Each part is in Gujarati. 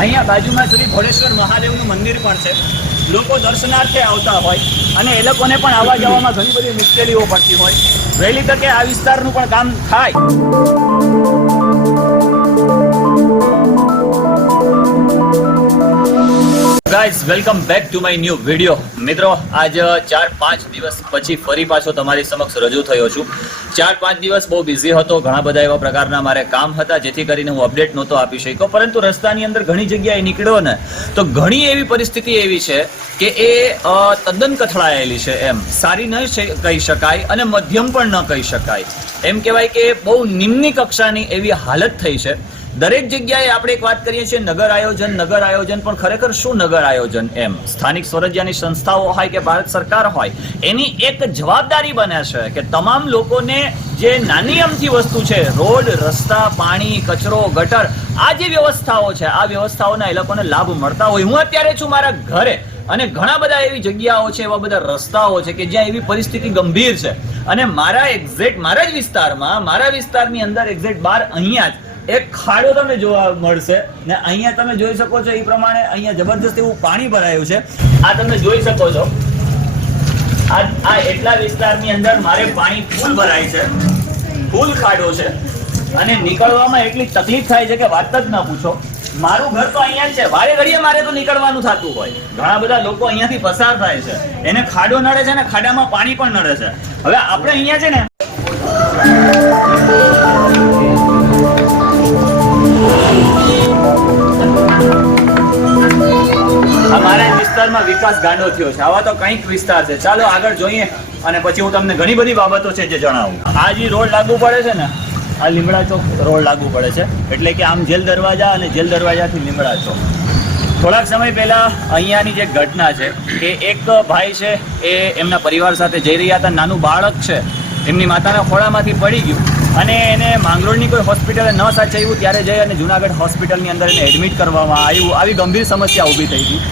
અહીંયા બાજુમાં શ્રી ભોળેશ્વર મહાદેવનું મંદિર પણ છે. લોકો દર્શનાર્થે આવતા હોય અને એ લોકોને પણ આવવા જવામાં ઘણી બધી મુશ્કેલીઓ પડતી હોય. વહેલી તકે આ વિસ્તારનું પણ કામ થાય. Guys, welcome back to my new video. મિત્રો, આજ ચાર પાંચ દિવસ પછી ફરી પાછો તમારી સમક્ષ રજૂ થયો છું. ચાર પાંચ દિવસ બહુ બિઝી હતો, ઘણા બધા એવા પ્રકારના મારે કામ હતા, જેથી કરીને હું અપડેટ નહોતો આપી શક્યો. પરંતુ રસ્તાની અંદર ઘણી જગ્યાએ નીકળ્યો ને, તો ઘણી એવી પરિસ્થિતિ એવી છે કે એ તદ્દન કથળાયેલી છે એમ. સારી ન કહી શકાય, અને મધ્યમ પણ ન કહી શકાય. એમ કહેવાય કે બહુ નિમ્ની કક્ષાની એવી હાલત થઈ છે. દરેક જગ્યાએ આપણે એક વાત કરીએ છીએ, નગર આયોજન નગર આયોજન, પણ ખરેખર શું નગર આયોજન? એમ, સ્થાનિક સ્વરાજ્યની સંસ્થાઓ હોય કે ભારત સરકાર હોય, એની એક જવાબદારી બને છે કે તમામ લોકોને જે નાની અમથી વસ્તુ છે, રોડ, રસ્તા, પાણી, કચરો, ગટર, આ જે વ્યવસ્થાઓ છે, આ વ્યવસ્થાઓના એ લોકોને લાભ મળતા હોય. હું અત્યારે છું મારા ઘરે, અને ઘણા બધા એવી જગ્યાઓ છે, એવા બધા રસ્તાઓ છે કે જ્યાં એવી પરિસ્થિતિ ગંભીર છે. અને મારા એક્ઝેક્ટ મારા જ વિસ્તારમાં, મારા વિસ્તારની અંદર એક્ઝેક્ટ બાર અહીંયા જ એક ખાડો તમને જોવા મળશે ને અહીંયા તમે જોઈ શકો છો એ પ્રમાણે અહીંયા જબરદસ્ત એવું પાણી ભરાયું છે. આ તમે જોઈ શકો છો. આ એટલા વિસ્તારની અંદર મારે પાણી ફૂલ ભરાય છે. ફૂલ ખાડો છે. અને નીકળવામાં એટલી તકલીફ થાય છે કે વાત જ ના પૂછો. મારું ઘર તો અહીંયા છે. વારે ઘડીએ મારે તો નીકળવાનું થતું હોય. ઘણા બધા લોકો અહીંયાથી પસાર થાય છે. એને ખાડો નડે છે ને ખાડામાં પાણી પણ નડે છે. હવે આપણે અહીંયા છે ને વિસ્તારમાં વિકાસ ગાંડો થયો છે. આવા તો કંઈક વિસ્તાર છે. ચાલો આગળ જોઈએ અને પછી હું તમને ઘણી બધી બાબતો છે જે જણાવું. આ જે રોડ લાગુ પડે છે ને, આ લીમડા ચોક રોડ લાગુ પડે છે. એટલે કે આમ જેલ દરવાજા અને જેલ દરવાજાથી લીમડા ચોક. થોડાક સમય પહેલા અહીંયાની જે ઘટના છે, કે એક ભાઈ છે, એ એમના પરિવાર સાથે જઈ રહ્યા હતા. નાનું બાળક છે. એમની માતાના ખોળામાંથી પડી ગયું. અને એને માંગરોળની કોઈ હોસ્પિટલે ન સાચવ્યું, ત્યારે જઈ અને જુનાગઢ હોસ્પિટલની અંદર એને એડમિટ કરવામાં આવ્યું. આવી ગંભીર સમસ્યા ઊભી થઈ ગઈ.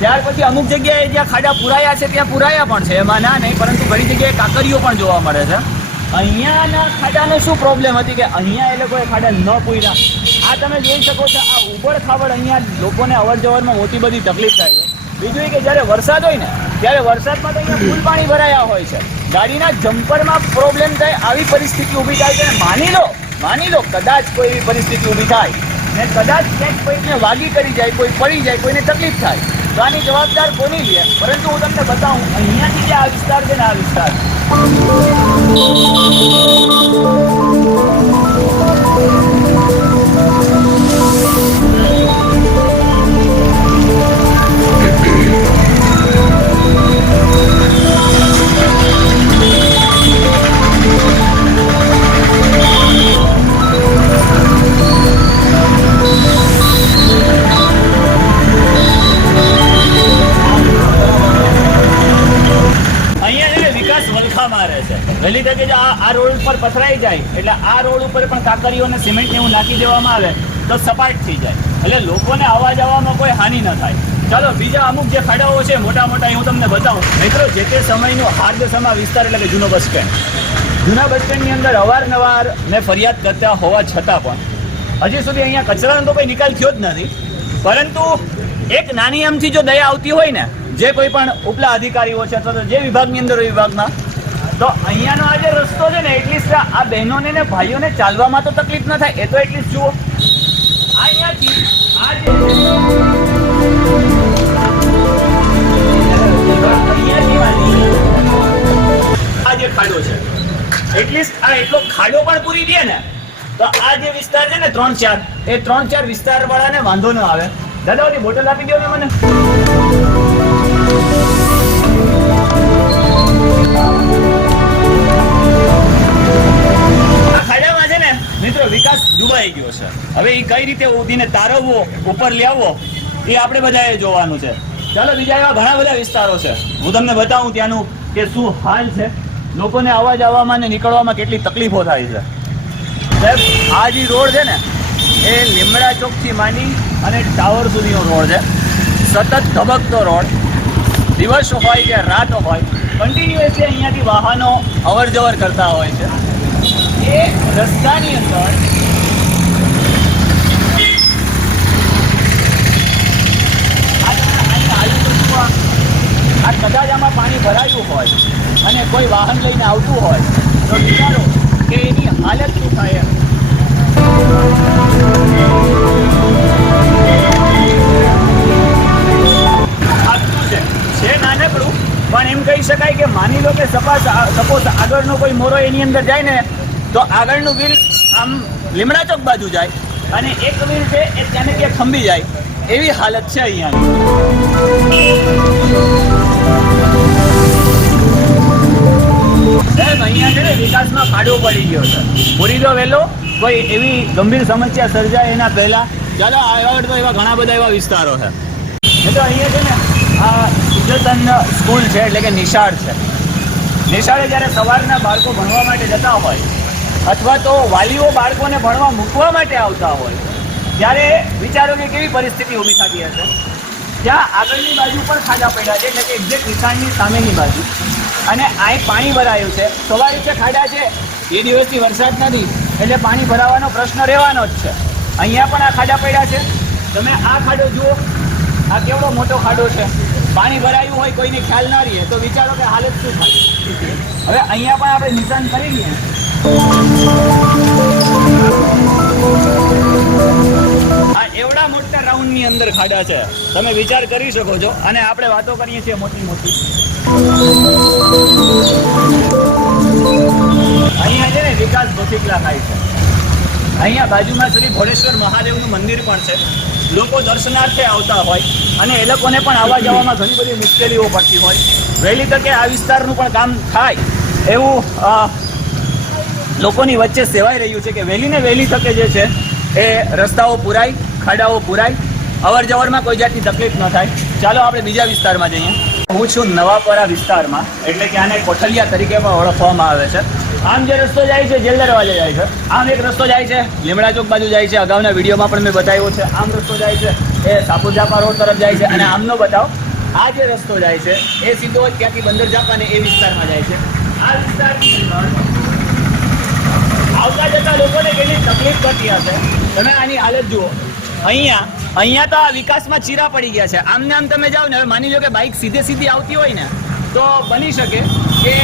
ત્યાર પછી અમુક જગ્યાએ જ્યાં ખાડા પુરાયા છે, ત્યાં પુરાયા પણ છે. એમાં ના, નહીં, પરંતુ ઘણી જગ્યાએ કાંકરીઓ પણ જોવા મળે છે. અહીંયાના ખાડાને શું પ્રોબ્લેમ હતી કે અહીંયા એ લોકોએ ખાડા ન પૂર્યા? આ તમે જોઈ શકો છો, આ ઉબડ ખાબડ અહીંયા લોકોને અવર જવરમાં મોટી બધી તકલીફ થાય છે. બીજું કે જ્યારે વરસાદ હોય ને, ત્યારે વરસાદમાં તો અહીંયા ફૂલ પાણી ભરાયા હોય છે. ગાડીના જમ્પરમાં પ્રોબ્લેમ થાય, આવી પરિસ્થિતિ ઊભી થાય છે. માની લો માની લો, કદાચ કોઈ એવી પરિસ્થિતિ ઊભી થાય. ને કદાચ ક્યાંક કોઈને વાગી કરી જાય, કોઈ પડી જાય, કોઈને તકલીફ થાય. તો આની જવાબદાર કોની લે પરંતુ હું તમને બતાવું, અહીંયાથી જે આ વિસ્તાર છે ને આ વિસ્તાર. વિકાસ મારે છે. વહેલી તકે જો આ આ રોડ ઉપર પથરાઈ જાય, એટલે આ રોડ ઉપર પણ કાકરીઓ અને સિમેન્ટ એવું નાખી દેવામાં આવે, તો સપાટ થઈ જાય. એટલે લોકોને આવવા જવામાં કોઈ હાનિ ન થાય. ચાલો, બીજા અમુક જે ખાડાઓ છે, મોટા મોટા હું તમને બતાવું. મિત્રો, જે તે સમયનો હાર્દ સમા વિસ્તાર એટલે કે જૂનો બસ સ્ટેન્ડ. જૂના બસ સ્ટેન્ડની અંદર અવારનવાર મેં ફરિયાદ કરતા હોવા છતાં પણ, હજી સુધી અહીંયા કચરાનો તો કોઈ નિકાલ થયો જ નથી. પરંતુ એક નાની એમથી જો દયા આવતી હોય ને, જે કોઈ પણ ઉપલા અધિકારીઓ છે, અથવા તો જે વિભાગની અંદર વિભાગમાં તો અહીંયાનો આ જે રસ્તો છે ને, એટલીસ્ટ આ બહેનોને ને ભાઈઓને ચાલવામાં તો તકલીફ ન થાય, એ તો એટલીસ્ટ જુઓ. આ અહીંયાથી આ જે આ જે ખાડો છે, એટલીસ્ટ આ એટલો ખાડો પણ પૂરી દે ને, તો આ જે વિસ્તાર છે ને, ત્રણ ચાર, એ ત્રણ ચાર વિસ્તાર વાળાને વાંધો ન આવે. દાદા, ઓલી બોટલ આપી દો ને મને. કઈ રીતે ઉદીને તારવવો, ઉપર લાવવો એ આપણે બધાએ જોવાનું છે. ચાલો, બીજા એવા ઘણા બધા વિસ્તારો છે. હું તમને બતાવું ત્યાંનું કે શું હાલ છે. લોકોને આવવા જવામાં ને નીકળવામાં કેટલી તકલીફો થાય છે. સાહેબ, આ જે રોડ છે ને, એ લીમડા ચોકથી માંડી અને ટાવર સુધીનો રોડ છે. સતત ધબકતો રોડ. દિવસ હોય કે રાત હોય કન્ટિન્યુઅસલી અહીંયાથી વાહનો અવર જવર કરતા હોય છે. એ રસ્તાની અંદર પાણી ભરાયું હોય અને કોઈ વાહન લઈને આવતું હોય, તો વિચારો કે એની હાલત શું થાય. છે. નાનકડું, પણ એમ કહી શકાય કે માની લો કે સપાસ સપોઝ આગળનો કોઈ મોરો એની અંદર જાય ને, તો આગળનું વ્હીલ આમ લીમડા ચોક બાજુ જાય અને એક વ્હીલ છે એ ત્યાંને ત્યાં ખંભી જાય. એવી હાલત છે અહીંયાની સાહેબ છે નિશાળે જ્યારે સવારના બાળકો ભણવા માટે જતા હોય, અથવા તો વાલીઓ બાળકોને ભણવા મૂકવા માટે આવતા હોય, ત્યારે વિચારો કે કેવી પરિસ્થિતિ ઊભી થતી હશે? ત્યાં આગળની બાજુ પર ખાડા પડ્યા છે, એટલે કે એક્ઝેક્ટ નિશાળની સામેની બાજુ. અને આ પાણી ભરાયું છે. સવારે છે ખાડા છે, એ દિવસથી વરસાદ નથી, એટલે પાણી ભરાવાનો પ્રશ્ન રહેવાનો જ છે. અહીંયા પણ આ ખાડા પડ્યા છે. તમે આ ખાડો જુઓ. આ કેવડો મોટો ખાડો છે. પાણી ભરાયું હોય કોઈને ખ્યાલ ના રહીએ તો વિચારો કે હાલત શું થાય. હવે અહીંયા પણ આપણે નિશાન કરી લઈએ. એવડા મોટા રાઉન્ડની અંદર ખાડા છે. તમે વિચાર કરી શકો છો. અને આપણે વાતો કરીએ છીએ મોટી મોટી. અહીંયા છે ને વિકાસ ભોતિકલા ખાય છે. અહીંયા બાજુમાં શ્રી ભોળેશ્વર મહાદેવનું મંદિર પણ છે. લોકો દર્શનાર્થે આવતા હોય અને એ લોકોને પણ આવવા જવામાં ઘણી બધી મુશ્કેલીઓ પડતી હોય. વહેલી તકે આ વિસ્તારનું પણ કામ થાય એવું લોકોની વચ્ચે સેવાઈ રહ્યું છે કે વહેલી ને વહેલી તકે જે છે એ રસ્તાઓ પુરાય, ખાડાઓ પુરાય. અવર જવરમાં કોઈ જાતની તકલીફ ન થાય. ચાલો આપણે બીજા વિસ્તારમાં જઈએ. હું છું નવાપરા વિસ્તારમાં, એટલે કે આને કોઠલિયા તરીકે પણ ઓળખવામાં આવે છે. આમ જે રસ્તો જાય છે, જેલ દરવાજે જાય છે. આમ એક રસ્તો જાય છે, લીમડા ચોક બાજુ જાય છે. અગાઉના વિડીયોમાં પણ મેં બતાવ્યો છે, આમ રસ્તો જાય છે. એ સાપુજાપા રોડ તરફ જાય છે. અને આમનો બતાવ, આ જે રસ્તો જાય છે, એ સીધો ત્યાંથી બંદર જાપા ને એ વિસ્તારમાં જાય છે. આ વિસ્તારની આવતા જતા લોકોને કેટલી તકલીફ પડતી હશે? તમે આની હાલત જુઓ. અહીંયા અહીંયા તો આ વિકાસમાં ચીરા પડી ગયા છે. આમને આમ તમે જાઓ ને, હવે માની લો કે બાઇક સીધે સીધી આવતી હોય ને, તો બની શકે કે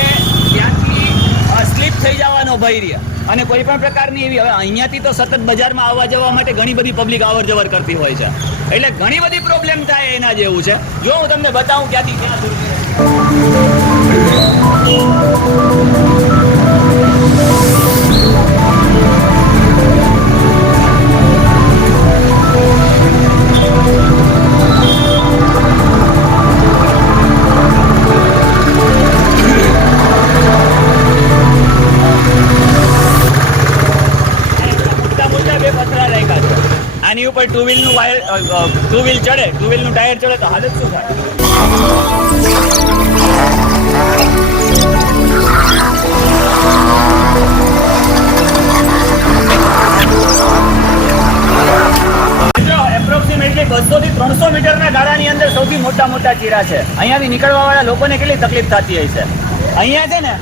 ત્યાંથી સ્લીપ થઈ જવાનો ભય રહે. અને કોઈ પણ પ્રકારની એવી, હવે અહીંયાથી તો સતત બજારમાં આવવા જવા માટે ઘણી બધી પબ્લિક અવર જવર કરતી હોય છે. એટલે ઘણી બધી પ્રોબ્લેમ થાય એના જેવું છે. જો હું તમને બતાવું ક્યાંથી ક્યાં સુધી ઉપર ટુ વ્હીલનું વાયર ટુ વ્હીલ ચડે ટુ વ્હીલનું ટાયર ચડે તો હાલત શું થાય? એપ્રોક્સિમેટલી બસો થી ત્રણસો મીટરના ગાળાની અંદર સૌથી મોટા મોટા ચીરા છે. અહીંયાથી નીકળવાવાળા લોકોને કેટલી તકલીફ થતી હોય છે? અહીંયા છે ને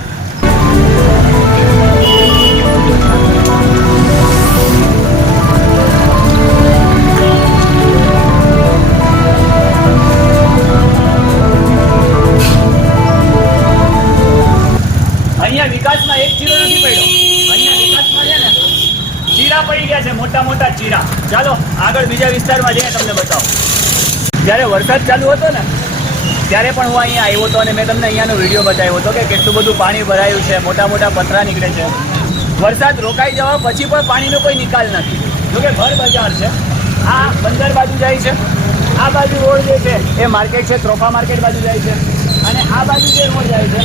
અહીંયા વિકાસમાં એક ચીરો નથી પડ્યો. અહીંયા વિકાસમાં છે ને, ચીરા પડી ગયા છે, મોટા મોટા ચીરા. ચાલો, આગળ બીજા વિસ્તારમાં જઈને તમને બતાવો. જ્યારે વરસાદ ચાલુ હતો ને, ત્યારે પણ હું અહીંયા આવ્યો હતો અને મેં તમને અહીંયાનો વીડિયો બતાવ્યો હતો કે કેટલું બધું પાણી ભરાયું છે, મોટા મોટા પથરા નીકળે છે. વરસાદ રોકાઈ જવા પછી પણ પાણીનો કોઈ નિકાલ નથી. જોકે ભર બજાર છે. આ બંદર બાજુ જાય છે. આ બાજુ રોડ જે છે, એ માર્કેટ છે ત્રોફા માર્કેટ બાજુ જાય છે. અને આ બાજુ જે રોડ જાય છે,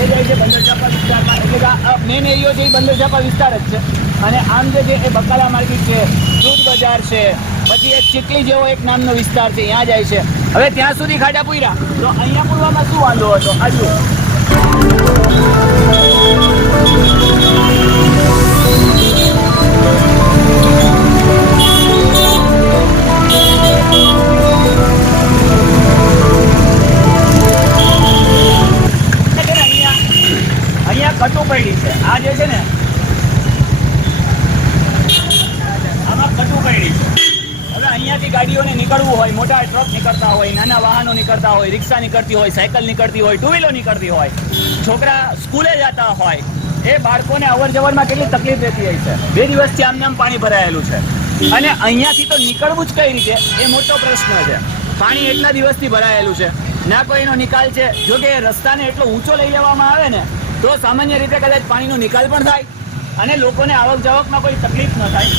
એ જાય છે બંદર ચાપા વિસ્તારમાં. એટલે કે આ મેન એરિયો છે એ બંદર ચાપા વિસ્તાર જ છે. અને આમ જે છે એ બકાલા માર્કેટ છે, દૂધ બજાર છે, પછી એક ચીકલી જેવો એક નામનો વિસ્તાર છે, ત્યાં જાય છે. હવે ત્યાં સુધી ખાડા પૂર્યા. તો અહીંયા પૂરવામાં શું વાંધો હતો? આ જુઓ. પડી છે. આ જે છે ને, આમાં કટુ પડી છે. હવે અહીંયાથી ગાડીઓને નીકળવું હોય, મોટા ટ્રક નીકળતા હોય, નાના વાહનો નીકળતા હોય, રિક્ષા નીકળતી હોય, સાયકલ નીકળતી હોય ટુ વ્હીલર નીકળતી હોય, છોકરા સ્કૂલે જતા હોય, એ બાળકોને અવર જવરમાં કેટલી તકલીફ રહેતી હોય છે? બે દિવસથી આમને આમ પાણી ભરાયેલું છે. અને અહીંયાથી તો નીકળવું જ કઈ રીતે? એ મોટો પ્રશ્ન છે. પાણી એટલા દિવસથી ભરાયેલું છે. ના કોઈનો નિકાલ છે. જો કે રસ્તાને એટલો ઊંચો લઈ લેવામાં આવે ને તો સામાન્ય રીતે કદાચ પાણીનો નિકાલ પણ થાય અને લોકોને આવક જાવકમાં કોઈ તકલીફ ન થાય.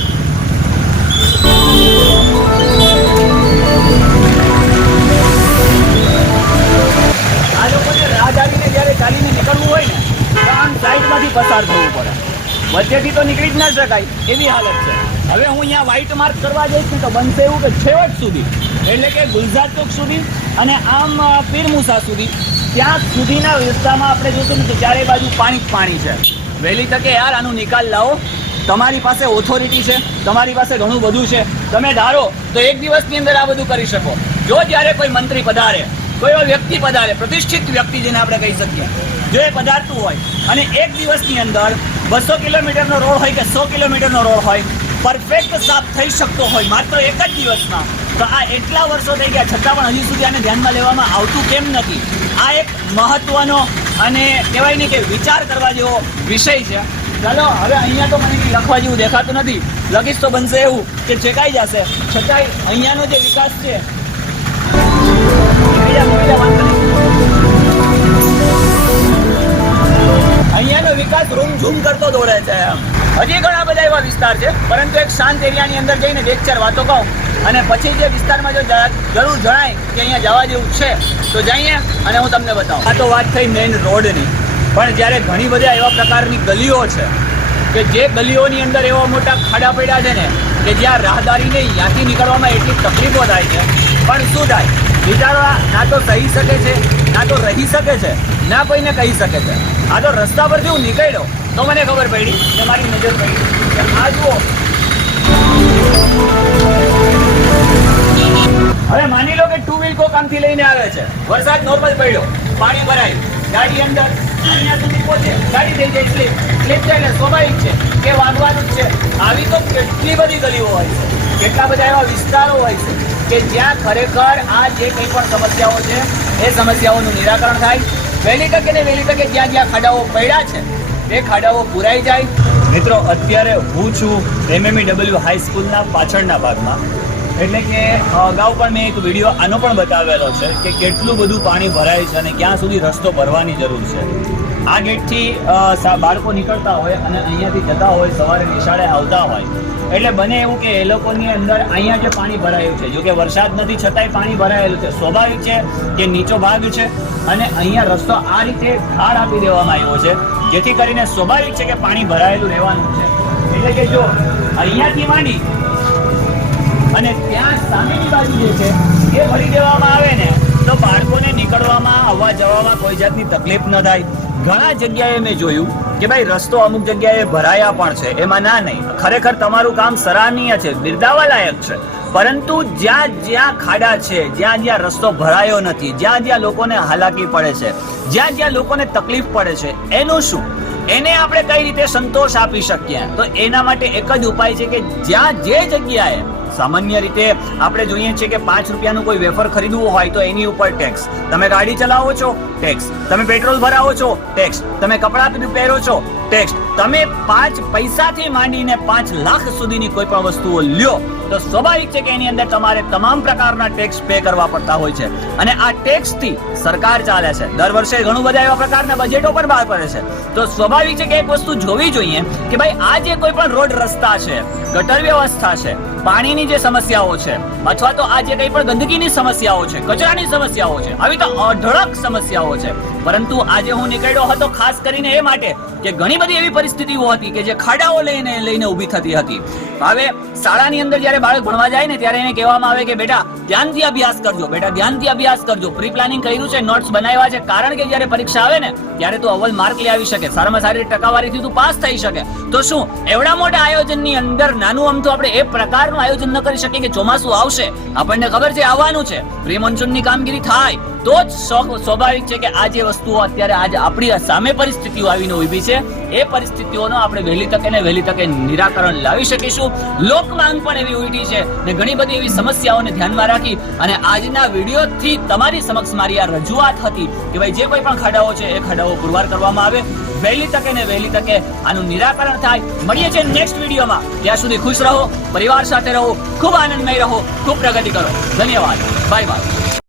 આ લોકોને રાહદારીને જ્યારે ચાલીને નીકળવું હોય ને, તો આમ સાઈડમાંથી પસાર થવું પડે. વચ્ચેથી તો નીકળી જ ના શકાય, એવી હાલત છે. હવે હું અહીંયા વ્હાઇટ માર્ક કરવા જઈશ ને તો બનશે એવું કે છેવટ સુધી. એટલે કે ગુલઝાર ચોક સુધી અને આમ પીર મુસા સુધી. ત્યાં સુધીના વિસ્તારમાં આપણે જોશું ને તો ચારે બાજુ પાણી જ પાણી છે. વહેલી તકે યાર આનો નિકાલ લાવો. તમારી પાસે ઓથોરિટી છે. તમારી પાસે ઘણું બધું છે. તમે ધારો તો એક દિવસની અંદર આ બધું કરી શકો. જો જ્યારે કોઈ મંત્રી પધારે, કોઈ વ્યક્તિ પધારે, પ્રતિષ્ઠિત વ્યક્તિ જેને આપણે કહી શકીએ, જો એ પધારતું હોય અને એક દિવસની અંદર બસો કિલોમીટરનો રોડ હોય કે સો કિલોમીટરનો રોડ હોય પરફેક્ટ સાફ થઈ શકતો હોય માત્ર એક જ દિવસમાં તો આ એટલા વર્ષો થઈ ગયા, છતાં પણ હજી સુધી આને ધ્યાનમાં લેવામાં આવતું કેમ નથી? આ એક મહત્વનો અને કહેવાય ને કે વિચાર કરવા જેવો વિષય છે. ચાલો, હવે અહીંયા તો મને લખવા જેવું દેખાતું નથી. લખીશ તો બનશે એવું કે ચેકાઈ જશે. છતાંય અહીંયાનો જે વિકાસ છે. અહીંયાનો વિકાસ રૂમઝૂમ કરતો દોડે છે. હજી ઘણા બધા એવા વિસ્તાર છે, પરંતુ એક શાંત એરિયાની અંદર જઈને બે વાતો કહું. અને પછી જે વિસ્તારમાં જો જરૂર જણાય કે અહીંયા જવા જેવું છે, તો જઈએ અને હું તમને બતાવું. આ તો વાત થઈ મેઇન રોડની પણ જ્યારે ઘણી બધા એવા પ્રકારની ગલીઓ છે, કે જે ગલીઓની અંદર એવા મોટા ખાડા પડ્યા છે ને, કે જ્યાં રાહદારીને યાદી નીકળવામાં એટલી તકલીફો થાય છે, પણ શું થાય? વિચારવા ના તો સહી શકે છે, ના તો રહી શકે છે, ના કોઈને કહી શકે છે. આ તો રસ્તા પરથી હું નીકળ્યો, તો મને ખબર પડી કે મારી નજર પડી. આ જુઓ. હવે માની લો કે ટુ વ્હીલ કો કામથી લઈને આવે છે. વરસાદ નોર્મલ પડ્યો. પાણી ભરાય. ગાડી અંદર અહીંયા સુધી પહોંચે. ગાડી થઈ જાય સ્લીપ સ્લીપ થાય એટલે સ્વાભાવિક છે કે વાગવાનું જ છે. આવી તો કેટલી બધી ગલીઓ હોય છે. કેટલા બધા એવા વિસ્તારો હોય છે કે જ્યાં ખરેખર આ જે કંઈ પણ સમસ્યાઓ છે, એ સમસ્યાઓનું નિરાકરણ થાય. વહેલી તકે ને વહેલી તકે જ્યાં જ્યાં ખાડાઓ પડ્યા છે, એ ખાડાઓ પુરાઈ જાય. મિત્રો, અત્યારે હું છું એમએમઈ ડબલ્યુ હાઈસ્કૂલના પાછળના ભાગમાં. એટલે કે અગાઉ પણ મેં એક વીડિયો આનો પણ બતાવેલો છે કે કેટલું બધું પાણી ભરાય છે અને ક્યાં સુધી રસ્તો ભરવાની જરૂર છે. આ ગેટથી બાળકો નીકળતા હોય અને અહીંયાથી જતા હોય, સવારે નિશાળે આવતા હોય. એટલે બને એવું કે એ લોકોની અંદર અહીંયા જે પાણી ભરાયું છે, જો કે વરસાદ નથી, છતાંય પાણી ભરાયેલું છે. સ્વાભાવિક છે કે નીચો ભાગ છે અને અહીંયા રસ્તો આ રીતે ઠાર આપી દેવામાં આવ્યો છે, જેથી કરીને સ્વાભાવિક છે કે પાણી ભરાયેલું રહેવાનું છે. એટલે કે જો અહીંયાથી માંડી અને ત્યાં સામેની બાજુ જે છે, એ ભરી દેવામાં આવે ને, તો બાળકોને નીકળવામાં, આવવા જવામાં કોઈ જાતની તકલીફ ન થાય. ઘણા જગ્યાએ મેં જોયું કે ભાઈ, રસ્તો અમુક જગ્યાએ ભરાયા પણ છે. એમાં ના નહીં. ખરેખર તમારું કામ સરાહનીય છે બિરદાવા લાયક છે. પરંતુ જ્યાં જ્યાં ખાડા છે, જ્યાં જ્યાં રસ્તો ભરાયો નથી, જ્યાં જ્યાં લોકોને હાલાકી પડે છે, જ્યાં જ્યાં લોકોને તકલીફ પડે છે, એનું શું? એને આપણે કઈ રીતે સંતોષ આપી શકીએ? તો એના માટે એક જ ઉપાય છે કે જ્યાં જે જગ્યાએ સામાન્ય રીતે આપણે જોઈએ છીએ કે પાંચ રૂપિયાનું કોઈ વેફર ખરીદવું હોય તો એની ઉપર ટેક્સ તમે ગાડી ચલાવો છો? ટેક્સ તમે પેટ્રોલ ભરાવો છો? ટેક્સ તમે કપડાં પહેરો છો? ટેક્સ તમે પાંચ પૈસાથી માંડીને પાંચ લાખ સુધીની કોઈ પણ વસ્તુઓ લ્યો, તો સ્વાભાવિક છે કે એની અંદર તમારે તમામ પ્રકારના ટેક્સ પે કરવા પડતા હોય છે. અને આ ટેક્સથી સરકાર ચાલે છે. દર વર્ષે ઘણું બધા એવા પ્રકારના બજેટો પણ બહાર પડે છે. તો સ્વાભાવિક છે કે એક વસ્તુ જોવી જોઈએ કે ભાઈ, આ જે કોઈ પણ રોડ રસ્તા છે, ગટર વ્યવસ્થા છે, પાણીની જે સમસ્યાઓ છે, અથવા તો આ જે કંઈ પણ ગંદકીની સમસ્યાઓ છે, કચરાની સમસ્યાઓ છે, આવી તો અઢળક સમસ્યાઓ છે. પરંતુ આજે હું નીકળ્યો હતો ખાસ કરીને એ માટે કે ઘણી બધી એવી પરિસ્થિતિઓ હતી કે જે ખાડાઓ લઈને લઈને ઊભી થતી હતી. હવે શાળાની અંદર જ્યારે બાળક ભણવા જાય ને ત્યારે એને કહેવામાં આવે કે બેટા ધ્યાનથી અભ્યાસ કરજો, બેટા ધ્યાનથી અભ્યાસ કરજો. પ્રી પ્લાનિંગ કર્યું છે નોટ્સ બનાવ્યા છે, કારણ કે જ્યારે પરીક્ષા આવે ને ત્યારે તું અવલ માર્ક લઈ આવી શકે. સારામાં સારી ટકાવારીથી તું પાસ થઈ શકે. તો શું, એવડા મોટા આયોજનની અંદર નાનું તો આપણે એ પ્રકારનું આયોજન ન કરી શકીએ કે ચોમાસું આવશે? આપણને ખબર છે, આવવાનું છે. પ્રી મોન્સૂનની કામગીરી થાય. તો જ સ્વ- સ્વાભાવિક છે કે આ જે વસ્તુઓ અત્યારે આજે આપણી સામે પરિસ્થિતિઓ આવીને ઊભી છે, એ પરિસ્થિતિઓનો આપણે વહેલી તકે ને વહેલી તકે નિરાકરણ લાવી શકીશું. લોક માંગ પણ એવી ઉલટી છે ને ઘણી બધી એવી સમસ્યાઓને ધ્યાનમાં રાખી અને આજના વિડીયોથી તમારી સમક્ષ મારી આ રજૂઆત હતી કે ભાઈ જે કોઈ પણ ખાડાઓ છે એ ખાડાઓ પુરવાર કરવામાં આવે. વહેલી તકે ને વહેલી તકે આનું નિરાકરણ થાય. મળીએ છીએ નેક્સ્ટ વિડીયોમાં. ત્યાં સુધી ખુશ રહો, પરિવાર સાથે રહો, ખૂબ આનંદમય રહો, ખૂબ પ્રગતિ કરો. ધન્યવાદ. Bye bye